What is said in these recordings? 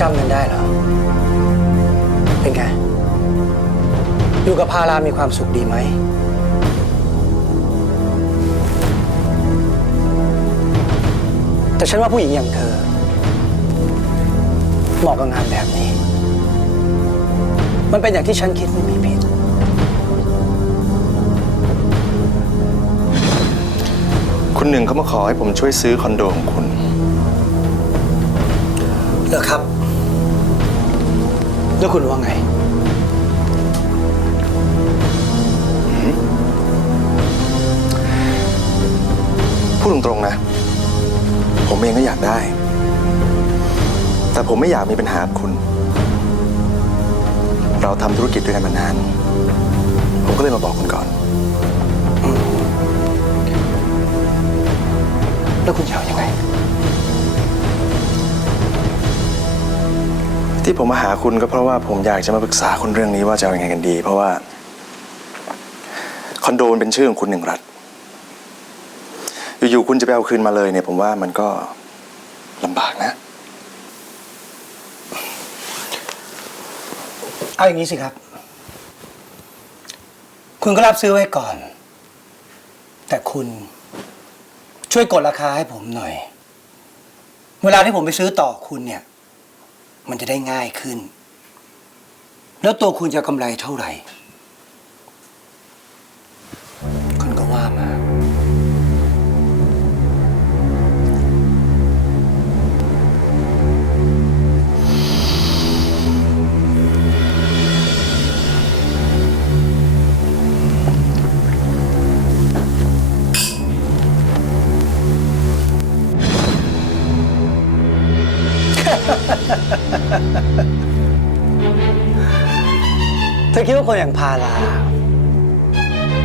จำกันได้เหรอ เป็นไง อยู่กับพารามีความสุขดีไหม แต่ฉันว่าผู้หญิงอย่างเธอ เหมาะกับงานแบบนี้ มันเป็นอย่างที่ฉันคิดไม่มีผิด คุณหนึ่งเขามาขอให้ผมช่วยซื้อคอนโดของคุณ เหรอครับ แล้วคุณว่าไง พูดตรงๆนะ ผมเองก็อยากได้ แต่ผมไม่อยากมีปัญหากับคุณ เราทำธุรกิจด้วยกันมานาน ผมก็เลยมาบอกคุณก่อน แล้วคุณจะเอาอยัางไง ที่ผมมาหาคุณก็เพราะว่าผมอยากจะมาปรึกษาคุณเรื่องนี้ว่าจะเอายังไงกันดี เพราะว่า คอนโดมันเป็นชื่อของคุณหนึ่งรัฐ อยู่ๆคุณจะไปเอาคืนมาเลยเนี่ย ผมว่ามันก็ลำบากนะ เอาอย่างนี้สิครับ คุณก็รับซื้อไว้ก่อน แต่คุณช่วยกดราคาให้ผมหน่อย เวลาที่ผมไปซื้อต่อคุณเนี่ย มันจะได้ง่ายขึ้น แล้วตัวคุณจะกำไรเท่าไหร่ คิดว่าคนอย่างพาลา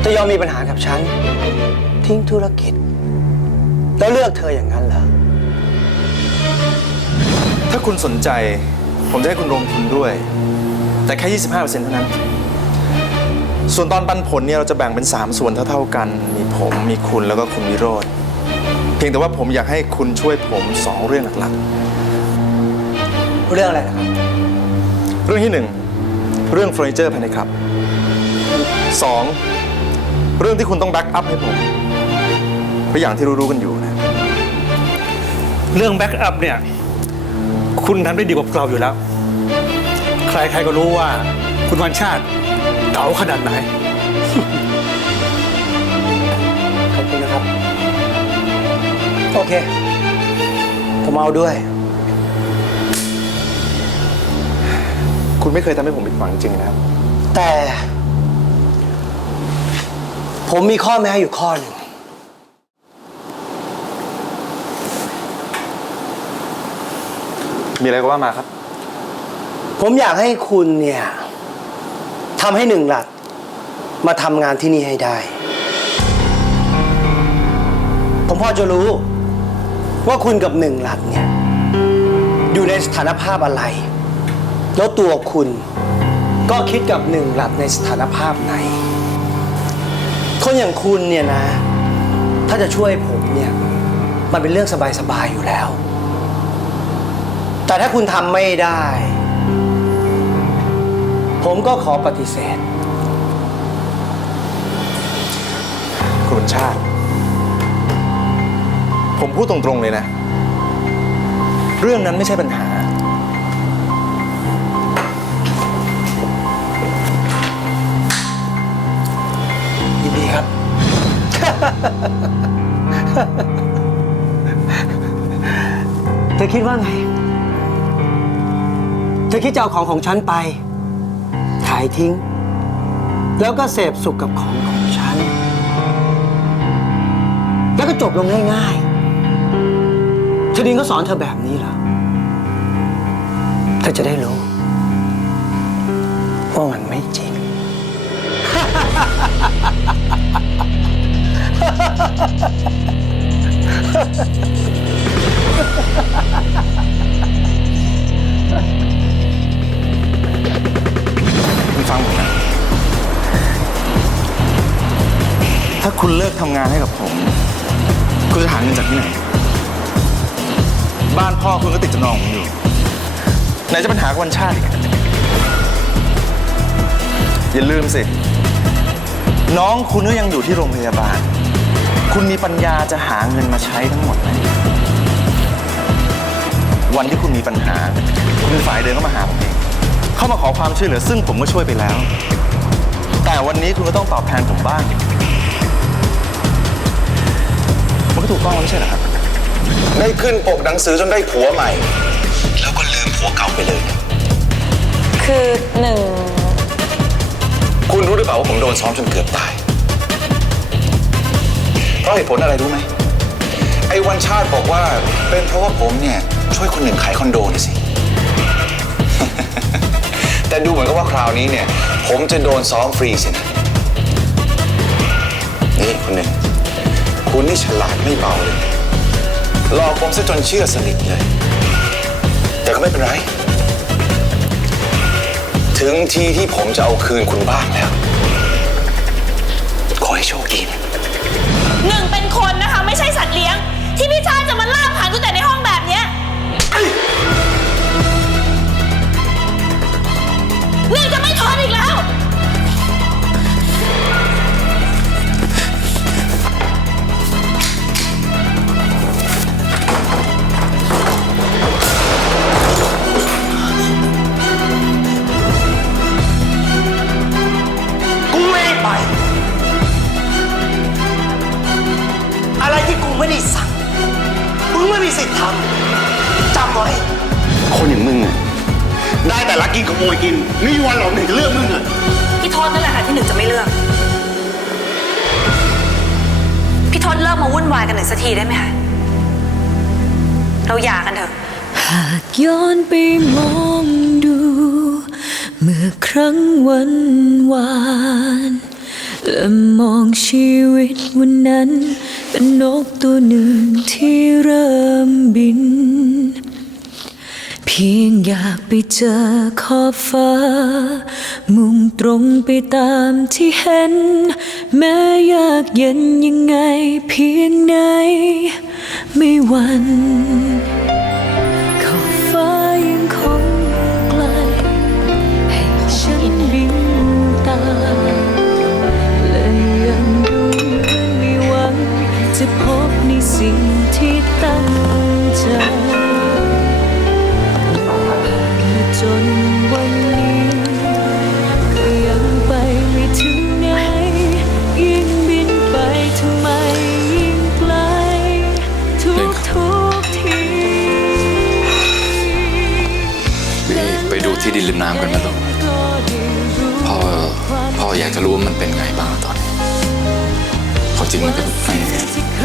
จะยอมมีปัญหากับฉัน ทิ้งธุรกิจ แล้วเลือกเธออย่างนั้นเหรอ ถ้าคุณสนใจ ผมจะให้คุณลงทุนด้วย แต่แค่ 25%เท่านั้น ส่วนตอนปันผลเนี่ยเราจะแบ่งเป็น 3 ส่วนเท่าๆกัน มีผมมีคุณแล้วก็คุณวิโรธเพียงแต่ว่าผมอยากให้คุณช่วยผม 2 เรื่องหลักเรื่องอะไรนะครับๆเรื่องที่1 เรื่องเฟอร์นิเจอร์ภายในครับ 2. เรื่องที่คุณต้องแบ็กอัพให้ผมเพราะอย่างที่รู้ๆกันอยู่นะ เรื่องแบ็กอัพเนี่ย คุณทำได้ดีกว่าพวกเราอยู่แล้ว ใครๆก็รู้ว่าคุณวันชาติเก๋าขนาดไหน ขอบคุณนะครับ โอเคผมเอาด้วย คุณไม่เคยทำให้ผมผิดหวังจริงๆนะครับ แต่ ผมมีข้อแม้อยู่ข้อหนึ่ง มีอะไรก็ว่ามาครับ ผมอยากให้คุณเนี่ยทำให้หนึ่งหลัด มาทำงานที่นี่ให้ได้ ผมพอจะรู้ว่าคุณกับหนึ่งหลัดเนี่ย อยู่ในสถานภาพอะไร แล้วตัวคุณก็คิดกับหนึ่งหลัดในสถานภาพไหน คนอย่างคุณเนี่ยนะ ถ้าจะช่วยผมเนี่ย มันเป็นเรื่องสบายๆอยู่แล้ว แต่ถ้าคุณทำไม่ได้ ผมก็ขอปฏิเสธ คุณชาติ ผมพูดตรงๆเลยนะ เรื่องนั้นไม่ใช่ปัญหา เธอคิดว่าไง เธอคิดจะเอาของของฉันไป ขายทิ้ง แล้วก็เสพสุขกับของของฉัน แล้วก็จบลงง่ายๆชดินก็สอนเธอแบบนี้เหรอ เธอจะได้รู้ว่ามันไม่จริง คุณฟังผมนะถ้าคุณเลิกทำงานให้กับผม คุณจะหาเงินจากที่ไหน บ้านพ่อคุณก็ติดจำนองผมอยู่ ไหนจะปัญหากับวันชาติอีกอย่าลืมสิ น้องคุณก็ยังอยู่ที่โรงพยาบาล คุณมีปัญญาจะหาเงินมาใช้ทั้งหมดไหมวันที่คุณมีปัญหา คุณเป็นฝ่ายเดินเข้ามาหาผมเองเข้ามาขอความช่วยเหลือ ซึ่งผมก็ช่วยไปแล้ว แต่วันนี้คุณก็ต้องตอบแทนผมบ้าง มันก็ถูกต้องแล้วไม่ใช่เหรอครับ ได้ขึ้นปกหนังสือจนได้ผัวใหม่ แล้วก็ลืมผัวเก่าไปเลย คือหนึ่ง คุณรู้หรือเปล่าว่าผมโดนซ้อมจนเกือบตาย เพราะเหตุผลอะไรรู้ไหมไอ้วันชาติบอกว่าเป็นเพราะว่าผมเนี่ยช่วยคนหนึ่งขายคอนโดนะสิ แต่ดูเหมือนกับว่าคราวนี้เนี่ย ผมจะโดนซ้อมฟรีสินะนี่คุณหนึ่งคุณนี่ฉลาดไม่เบาเลยหลอกผมซะจนเชื่อสนิทเลย แต่ก็ไม่เป็นไร ถึงทีที่ผมจะเอาคืนคุณบ้างแล้ว ขอให้โชคดีนะ หนึ่งเป็นคนนะคะไม่ใช่สัตว์เลี้ยง ที่พี่ชาติจะมาล่ามหันกูแต่ในห้องแบบเนี้ยหนึ่งจะไม่ทนอีกแล้ว โมยกินไม่มีวันหรอกหนึ่งจะเลือกมึงอะพี่โทษนั่นแหละค่ะที่หนึ่งจะไม่เลือก พี่โทษเลิกมาวุ่นวายกันหน่อยสักทีได้ไหมคะเราหย่ากันเถอะ หากย้อนไปมองดู เมื่อครั้งวันวานและมองชีวิตวันนั้น เป็นนกตัวหนึ่งที่เริ่มบินเพียงอยากไปเจอขอบฟ้า มุ่งตรงไปตามที่เห็น แม้ยากเย็นยังไงเพียงไหน ไม่หวั่นขอบฟ้ายังคงไกล ให้ฉันบินตามและยังดูเหมือนมีหวัง จะพบในสิ่งที่ตั้งใจ มน้ำกันไหมลูกพ่อพ่ออยากจะรู้ว่ามันเป็นไงบ้างตอนนี้ความจริงมันก็ไม่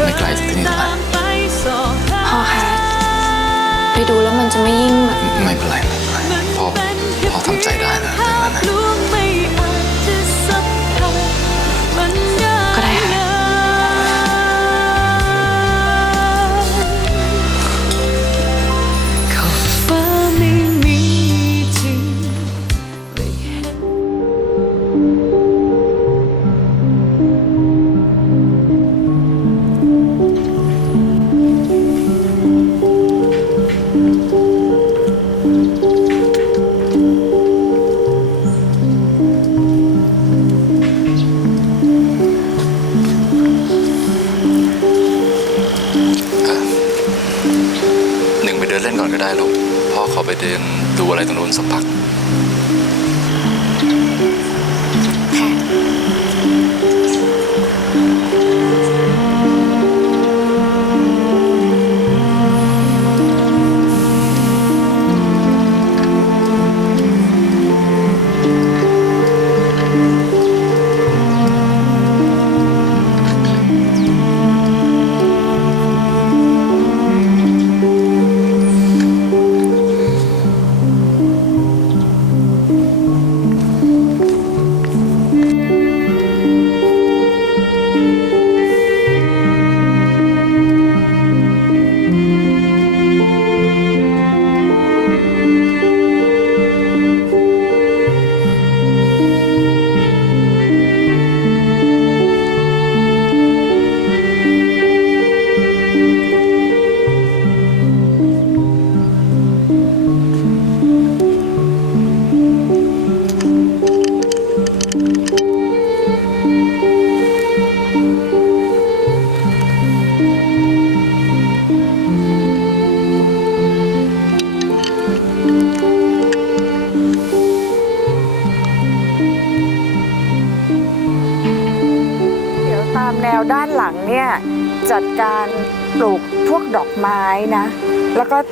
ไม่ไกลจากที่นี่เท่าไหร่ ดูอะไรตรงนู้นสักพัก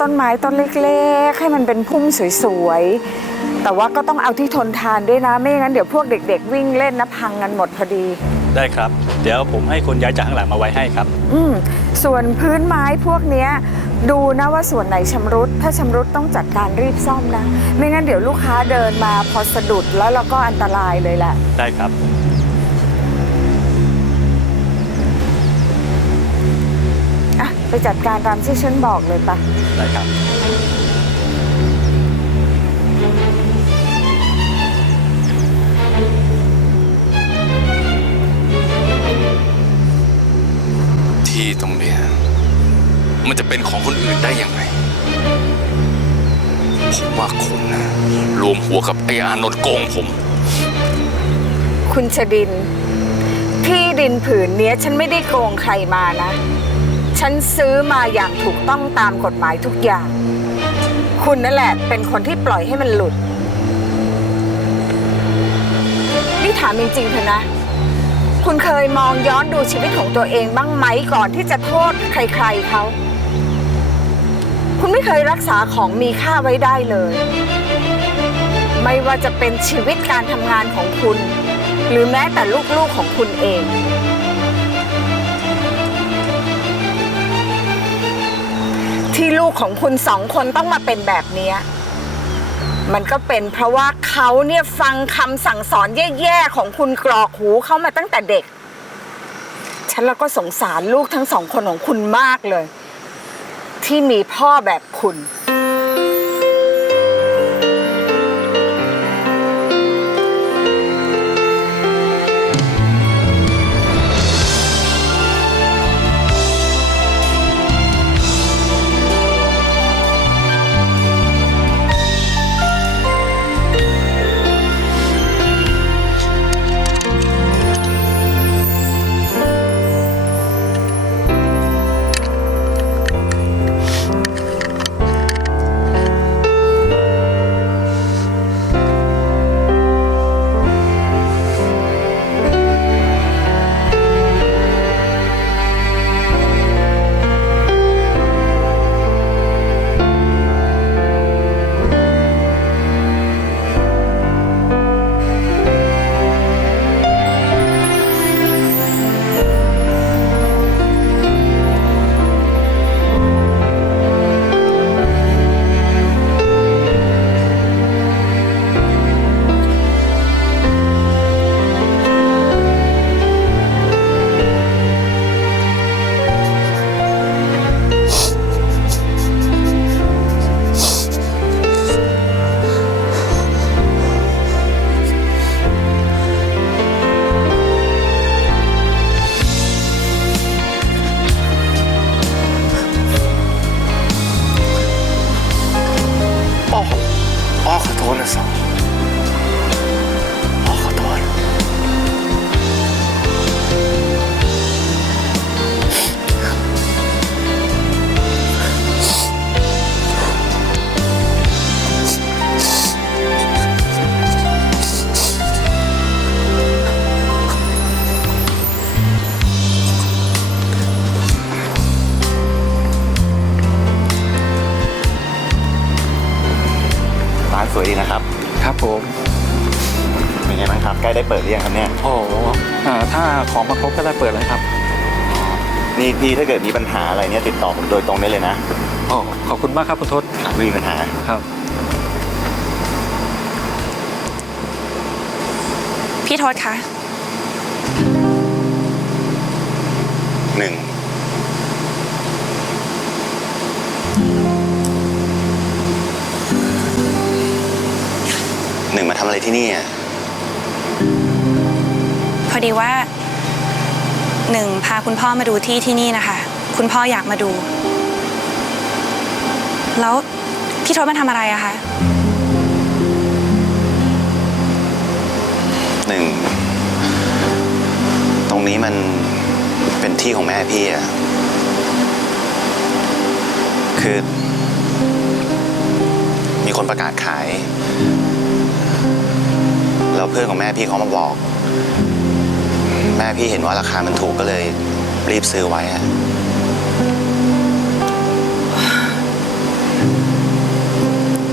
ต้นไม้ต้นเล็กๆ ให้มันเป็นพุ่มสวยๆ แต่ว่าก็ต้องเอาที่ทนทานด้วยนะ ไม่งั้นเดี๋ยวพวกเด็ก ๆ วิ่งเล่นนะพังกันหมดพอดี ได้ครับ เดี๋ยวผมให้คนย้ายจากข้างหลังมาไว้ให้ครับ อืมส่วนพื้นไม้พวกเนี้ย ดูนะว่าส่วนไหนชำรุด ถ้าชำรุดต้องจัดการรีบซ่อมนะ ไม่งั้นเดี๋ยวลูกค้าเดินมาพอสะดุดแล้วเราก็อันตรายเลยแหละ ได้ครับ อะ ไปจัดการตามที่ฉันบอกเลยปะ ได้ครับที่ตรงเนี้ยมันจะเป็นของคนอื่นได้ยังไงผมว่าคุณนะรวมหัวกับไอ้อานนท์โกงผม คุณชดิน ที่ดินผืนเนี้ยฉันไม่ได้โกงใครมานะ ฉันซื้อมาอย่างถูกต้องตามกฎหมายทุกอย่าง คุณนั่นแหละเป็นคนที่ปล่อยให้มันหลุด นี่ถามจริงๆเถอะนะ คุณเคยมองย้อนดูชีวิตของตัวเองบ้างไหมก่อนที่จะโทษใครๆเขา คุณไม่เคยรักษาของมีค่าไว้ได้เลย ไม่ว่าจะเป็นชีวิตการทำงานของคุณ หรือแม้แต่ลูกๆของคุณเอง ที่ลูกของคุณสองคนต้องมาเป็นแบบเนี้ยมันก็เป็นเพราะว่าเขาเนี่ยฟังคำสั่งสอนแย่ๆของคุณกรอกหูเขามาตั้งแต่เด็ก ฉันแล้วก็สงสารลูกทั้งสองคนของคุณมากเลย ที่มีพ่อแบบคุณ เปิดหรือยังครับเนี่ย โอ้โหอ่าถ้าของมาครบก็ได้เปิดเลยครับนี่พี่ถ้าเกิดมีปัญหาอะไรเนี่ยติดต่อผมโดยตรงได้เลยนะโอ้ขอบคุณมากครับคุณทศไม่มีปัญหา ครับ พี่ทศคะ หนึ่ง หนึ่งมาทำอะไรที่นี่อะพ อดีว่าหนึ่งพาคุณพ่อมาดูที่ที่นี่นะคะ คุณพ่ออยากมาดู แล้วพี่ทศมาทำอะไรอะคะหนึ่ง ตรงนี้มันเป็นที่ของแม่พี่อะคือ มีคนประกาศขาย แล้วเพื่อนของแม่พี่เขามาบอก แม่พี่เห็นว่าราคามันถูกก็เลยรีบซื้อไว้อะ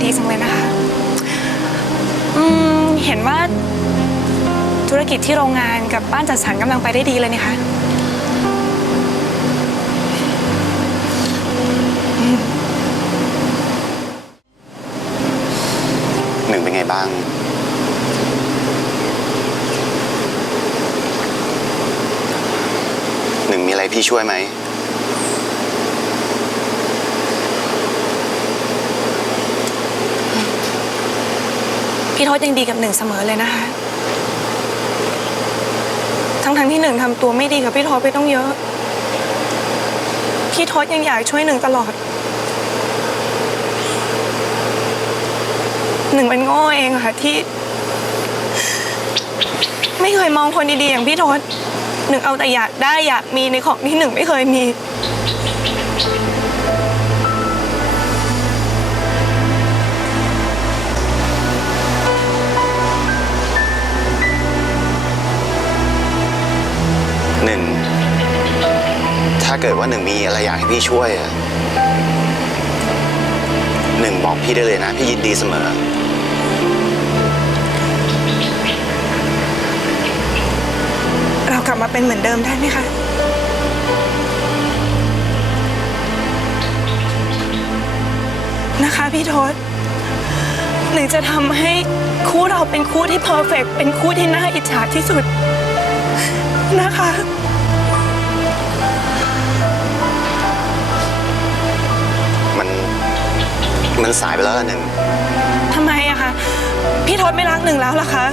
ดีจังเลยนะคะ อืม เห็นว่าธุรกิจที่โรงงานกับบ้านจัดสรรกำลังไปได้ดีเลยนี่คะ หนึ่งเป็นไงบ้าง หนึ่งมีอะไร พี่ช่วยไหม พี่ทศยังดีกับหนึ่งเสมอเลยนะคะ ทั้งๆที่หนึ่งทำตัวไม่ดีกับพี่ทศไปต้องเยอะ พี่ทศยังอยากช่วยหนึ่งตลอด หนึ่งเป็นโง่เองอะค่ะที่ ไม่เคยมองคนดีๆอย่างพี่ทศ หนึ่งเอาแต่อยากได้อยากมีในของที่หนึ่งไม่เคยมี หนึ่ง ถ้าเกิดว่าหนึ่งมีอะไรอยากให้พี่ช่วยอะหนึ่งบอกพี่ได้เลยนะ พี่ยินดีเสมอ ลับมาเป็นเหมือนเดิมได้ไหมคะ นะคะพี่ทศหนึ่งจะทำให้คู่เราเป็นคู่ที่เพอร์เฟกเป็นคู่ที่น่าอิจฉาที่สุด นะคะ มันมันสายไปแล้วล่ะหนึ่งทำไมอะคะ พี่ทศไม่รักหนึ่งแล้วล่ะคะ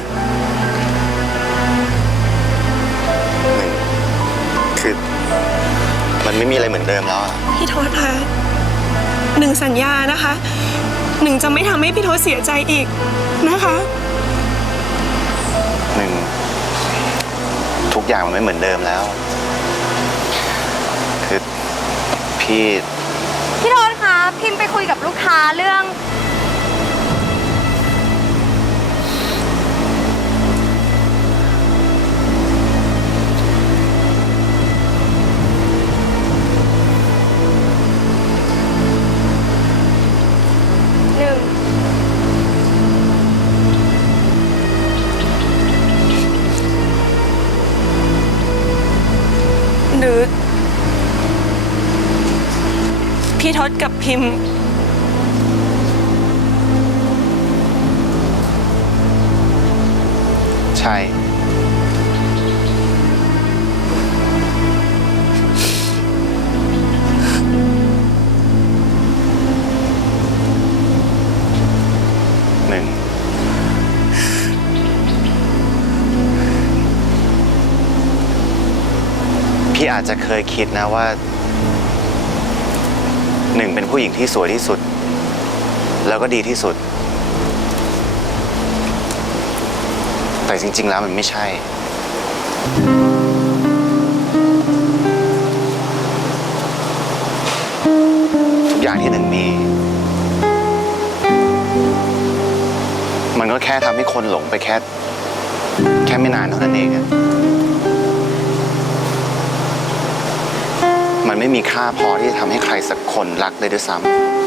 มันไม่มีอะไรเหมือนเดิมแล้วอะพี่ทศคะหนึ่งสัญญานะคะ หนึ่งจะไม่ทำให้พี่ทศเสียใจอีกนะคะ หนึ่งทุกอย่างมันไม่เหมือนเดิมแล้ว คือพี่พี่โทษคะพิมพ์ไปคุยกับลูกค้าเรื่อง พี่ทศกับพิมพ์ ใช่ หนึ่ง พี่อาจจะเคยคิดนะว่า หนึ่งเป็นผู้หญิงที่สวยที่สุด แล้วก็ดีที่สุด แต่จริง ๆ แล้วมันไม่ใช่ ทุกอย่างที่หนึ่งมี มันก็แค่ทำให้คนหลงไปแค่ แค่ไม่นานเท่านั้นเองอะ ไม่มีค่าพอที่จะทำให้ใครสักคนรักเลยด้วยซ้ำ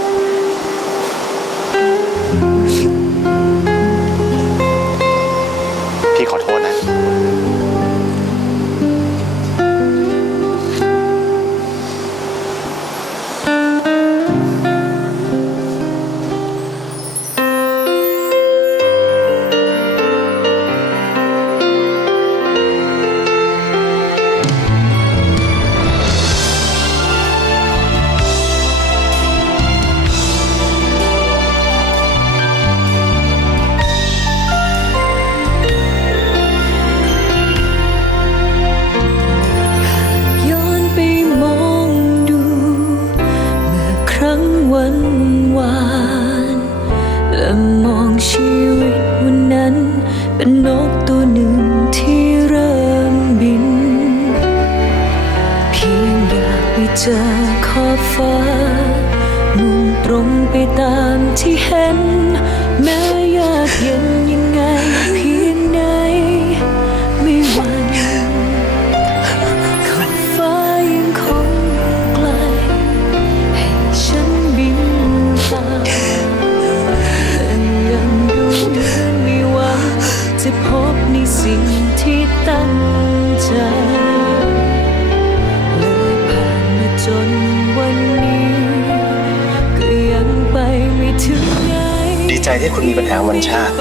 ใจที่คุณมีปัญหาวันชาติ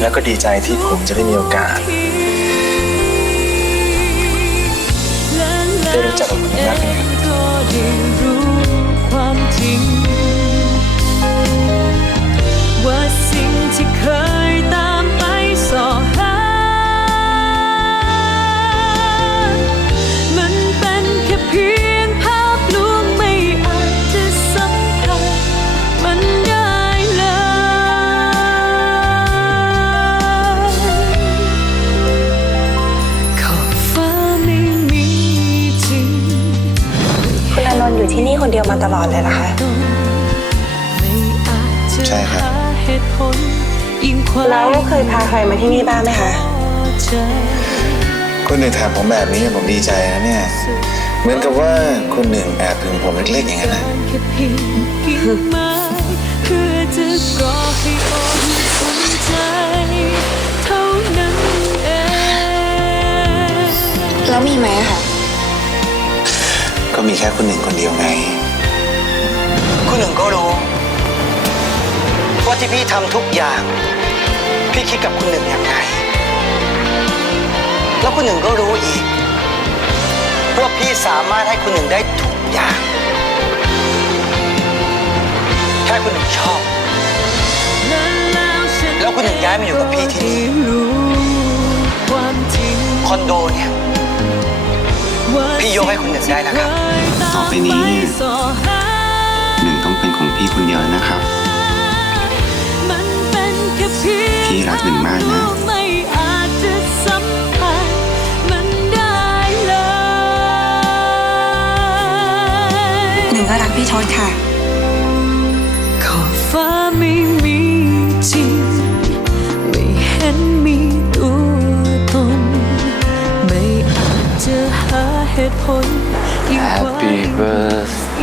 แล้วก็ดีใจที่ผมจะได้มีโอกาสได้รู้จักกับคุณมากขึ้นครับก็ได้รู้ความจริงว่าสิ่งที่เคย มาตลอดเลยเหรอคะไม่อาจจะใช่ครับหาเหตุผลยิ่งความแล้วเคยพาใครมาที่นี่บ้างไหมคะใจคุณหนึ่งถามผมแบบนี้ผมดีใจนะเนี่ย เหมือนกับว่าคุณหนึ่งแอบถึงผมเล็กๆอย่างนั้นนะแค่เพียงกิ่งไม้เพื่อจะก่อให้อ่อนสนใจเท่านั้นเองแล้วมีไหมอะคะ ก็มีแค่คุณหนึ่งคนเดียวไง คุณหนึ่งก็รู้ ว่าที่พี่ทำทุกอย่าง พี่คิดกับคุณหนึ่งยังไง แล้วคุณหนึ่งก็รู้อีก ว่าพี่สามารถให้คุณหนึ่งได้ทุกอย่าง แค่คุณหนึ่งชอบ แล้วคุณหนึ่งย้ายมาอยู่กับพี่ที่นี่ความจริงคอนโดเนี่ยพี่ยกให้คุณหนึ่งได้นะครับต่อไปนี้ ของพี่คนเดียวแล้วนะครับพี่รักหนึ่งมากนะไม่อาจจะสัมผัสมันได้เลยหนึ่งก็รักพี่ทศค่ะขอบฟ้าไม่มีจริงไม่เห็นมีตัวตนไม่อาจจะหาเหตุผลยิ่งกว่า Happy birthday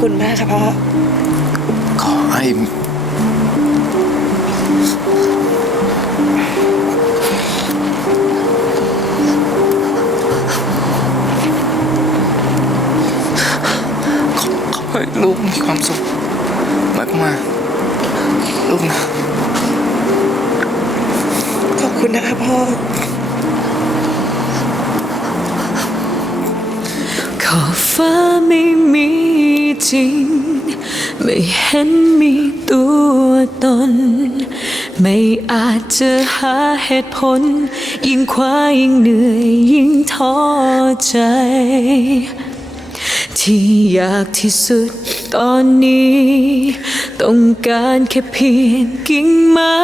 คุณมากค่ะพ่อ ขอให้ ขอขอให้ลูกมีความสุขมากมากๆลูกนะ ขอบคุณนะคะพ่อ ขอบฟ้าไม่มี จริง ไม่เห็นมีตัวตน ไม่อาจจะหาเหตุผล ยิ่งคว้ายิ่งเหนื่อยยิ่งท้อใจ ที่อยากที่สุดตอนนี้ ต้องการแค่เพียงกิ่งไม้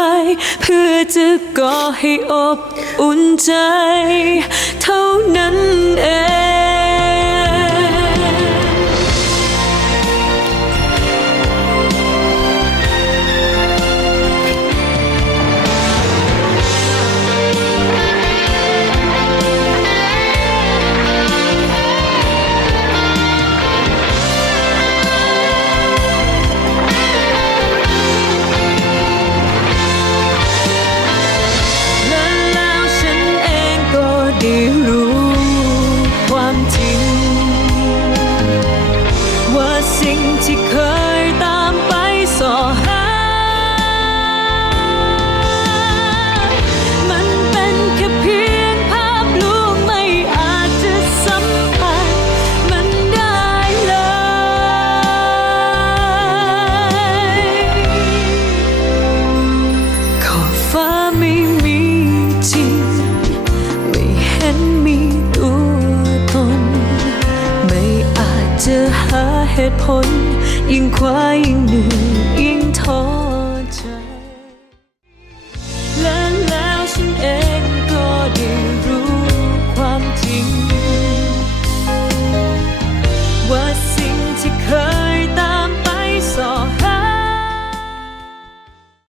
เพื่อจะก่อให้อบอุ่นใจ เท่านั้นเอง ที่เคยตามไปสอหา มันเป็นแค่เพียงภาพลวงไม่อาจจะสัมผัสมันได้เลย ขอฟ้าไม่มีจริง ไม่เห็นมีตัวตน ไม่อาจจะหาเหตุผล ย